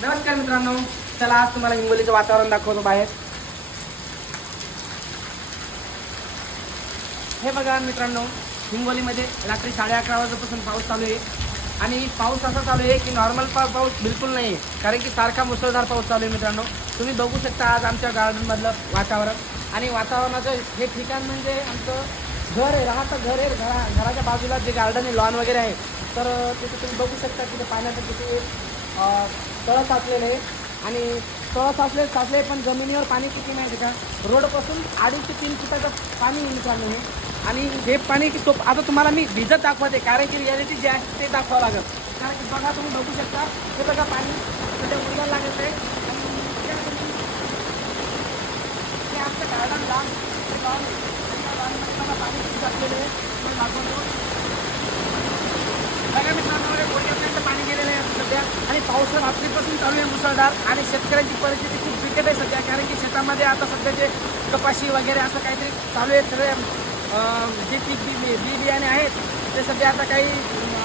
नमस्कार मित्रांनो चला आज तुम्हाला हिंगोलीचं वातावरण दाखवतो बाहेर. हे बघा मित्रांनो हिंगोलीमध्ये रात्री साडे अकरा वाजेपासून पाऊस चालू आहे. आणि पाऊस असा चालू आहे की नॉर्मल पा पाऊस बिलकुल नाही आहे. कारण की सारखा मुसळधार पाऊस चालू आहे मित्रांनो. तुम्ही बघू शकता आज आमच्या गार्डनमधलं वातावरण. आणि वातावरणाचं हे ठिकाण म्हणजे आमचं घर आहे राहतं घर आहे. घरा घराच्या बाजूला जे गार्डन आहे लॉन वगैरे आहे. तर तिथे तुम्ही बघू शकता तिथे पाण्याचं किती तळं साचलेलं आहे. आणि तळं साचले साचले पण जमिनीवर पाणी किती माहिती का रोडपासून अडीच ते तीन फुटाचं पाणी आहे मित्रांनो हे आणि हे पाणी की तो आता तुम्हाला मी भिजत दाखवते. कारण की रियालिटी जे आहे ते दाखवावं लागेल. कारण की बघा तुम्ही बघू शकता. हे बघा पाणी. तिथे उडायला लागत आहे आणि आमचं गार्डन पाणी साचलेलं आहे. दाखवतो बघा मित्रांनो हे गोड्यापर्यंत पाणी गेलेलं आहे सध्या आणि पाऊस रात्रीपासून चालू आहे मुसळधार आणि शेतकऱ्यांची परिस्थिती खूप बिकट आहे सध्या. कारण की शेतामध्ये आता सध्या जे कपाशी वगैरे असं काहीतरी चालू आहे सगळे जे पीक बी बी बियाणे आहेत ते सध्या आता काही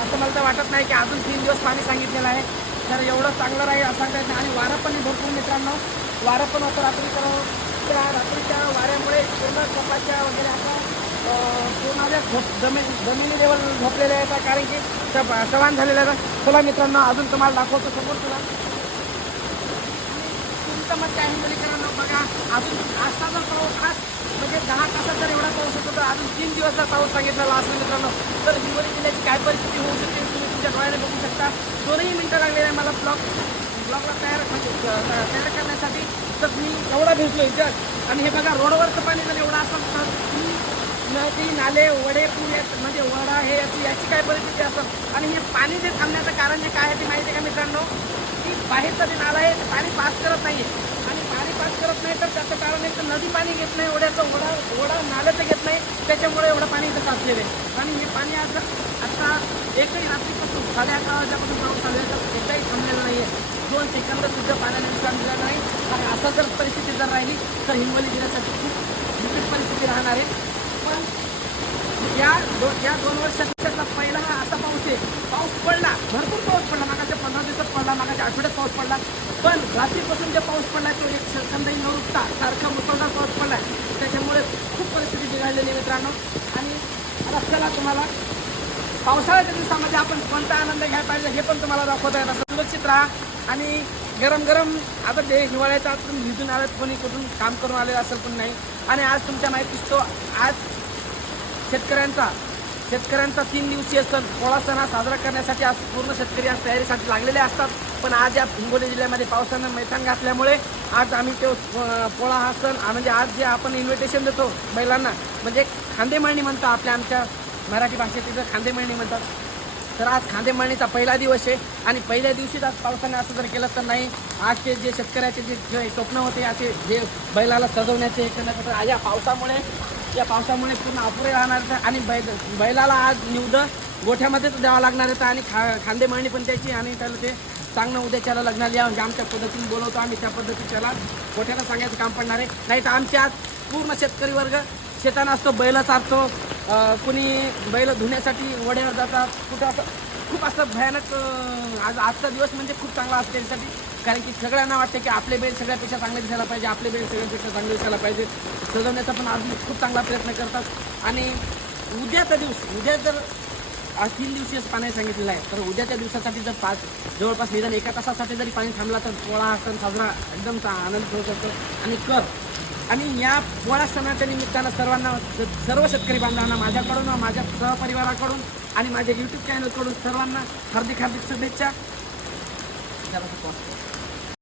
असं मला तर वाटत नाही की अजून तीन दिवस पाणी सांगितलेलं आहे. तर एवढं चांगलं राहील असं काही नाही. आणि वारं पण भरपूर मित्रांनो. वारं पण होतं रात्री तर त्या रात्रीच्या वाऱ्या पूर्ण कपाच्या वगैरे आता अं, पूर्ण अशा झोप जमीन जमिनी लेवल झोपलेले आहे कारण की सवान झालेलं आहे चला मित्रांनो अजून तुम्हाला दाखवतो समोर तुला. तुमचं मत काय हिंगोलीकरांनो बघा अजून आजचा जर पाऊस आज म्हणजे दहा तासात जर एवढा पाऊस होतो तर अजून तीन दिवस जर पाऊस सांगितलेला असेल मित्रांनो तर हिंगोली जिल्ह्याची काय परिस्थिती होऊ शकते तुम्ही तुमच्या डोळ्याने बघू शकता. दोनही मिनटं लागलेले आहे मला ब्लॉक ब्लॉगला तयार म्हणजे तयार करण्यासाठी. तर मी एवढा भिजलो इथं. आणि हे बघा रोडवरचं पाणी जर एवढं असेल तर तुम्ही नदी नाले वडे पूर म्हणजे वडा हे याची याची काय परिस्थिती असतात आणि हे पाणी जे थांबण्याचं कारण जे काय आहे ते माहिती आहे का मित्रांनो? की बाहेरचा जे नाला आहे ते पाणी पास करत नाही आणि पाणी पास करत नाही तर त्याचं कारण एक तर नदी पाणी घेत नाही ओढ्याचं ओढा ओढा नाल्याचं घेत नाही त्याच्यामुळे एवढं पाणी इथं साचलेलं आहे. आणि हे पाणी आता आता एकही रात्रीपासून साडे अकरा वाजल्यापासून पाऊस चालू आहे तर एकही थांबलेलं नाही आहे दोन सेकंद सुद्धा पाण्याने विश्राम दिला नाही. आणि असं जर परिस्थिती जर राहिली तर हिंगोली जिल्ह्यासाठी खूप विकट परिस्थिती राहणार आहे. या दो या दोन वर्षातला पहिला हा असा पाऊस आहे. पाऊस पडला. भरपूर पाऊस पडला. मागाच्या पंधरा दिवसात पडला मागाच्या आठवड्यात पाऊस पडला. पण रात्रीपासून जे पाऊस पडला तो एक सेकंदही न उठता सारखा मुसळधार पाऊस पडला. त्याच्यामुळे खूप परिस्थिती बिघडलेली मित्रांनो. आणि रस्त्याला तुम्हाला पावसाळ्याच्या दिवसामध्ये आपण कोणता आनंद घ्यायला पाहिजे हे पण तुम्हाला दाखवता येत सुरक्षित राहा. आणि गरम गरम आता ते हिवाळ्याचा आतून भिजून आलेत कोणी कुठून काम करून आलेलं असेल पण नाही. आणि आज तुमच्या माहितीच तो आज शेतकऱ्यांचा शेतकऱ्यांचा तीन दिवसीय सण पोळा सण हा साजरा करण्यासाठी आज पूर्ण शेतकरी आज तयारीसाठी लागलेले असतात. पण आज या हिंगोली जिल्ह्यामध्ये पावसानं मैदान घातल्यामुळे आज आम्ही तो पोळा हा सण म्हणजे आज जे आपण इन्व्हिटेशन देतो बैलांना म्हणजे खांदेमळणी म्हणतो आपल्या आमच्या मराठी भाषेत तिथं खांदेमळणी म्हणतात. तर आज खांदेमळणीचा पहिला दिवस आहे आणि पहिल्या दिवशीच आज पावसाने असं जर केलं तर नाही. आजचे जे शेतकऱ्याचे जे जे स्वप्न होते असे जे बैलाला सजवण्याचे हे करण्याचं आज या पावसामुळे या पावसामुळे पूर्ण अपुरे राहणार आहेत आणि बैल बैलाला आज निवड गोठ्यामध्येच द्यावं लागणार आहे आणि खा खांदेमळणी पण त्याची आणि त्याला ते सांगणं उद्याच्याला लग्नाला या. म्हणजे आमच्या पद्धतीने बोलवतो आम्ही त्या पद्धतीच्याला गोठ्याला सांगायचं काम पडणार आहे. नाही तर आमच्या आज पूर्ण शेतकरी वर्ग शेताना असतो बैल चारतो कुणी बैल धुण्यासाठी वड्यावर जातात कुठं असं खूप असं भयानक आज आजचा दिवस म्हणजे खूप चांगला असतो त्याच्यासाठी. कारण की सगळ्यांना वाटतं की आपले बैल सगळ्यापेक्षा चांगले दिसायला पाहिजे आपले बैल सगळ्यापेक्षा चांगले दिसायला पाहिजे. सजवण्याचा पण आज खूप चांगला प्रयत्न करतात. आणि उद्याचा दिवस उद्या जर आज तीन दिवशी पाणी सांगितलेलं आहे. तर उद्याच्या दिवसासाठी जर पाच जवळपास निदान एका तासासाठी जरी पाणी थांबला तर पोळा हा सण साजरा एकदम आनंद होऊ शकतो. आणि कर. आणि या पोळा सणाच्या निमित्तानं सर्वांना सर्व शेतकरी बांधवांना माझ्याकडून माझ्या सहपरिवाराकडून आणि माझ्या यूट्यूब चॅनलकडून सर्वांना हार्दिक हार्दिक शुभेच्छा जरासं.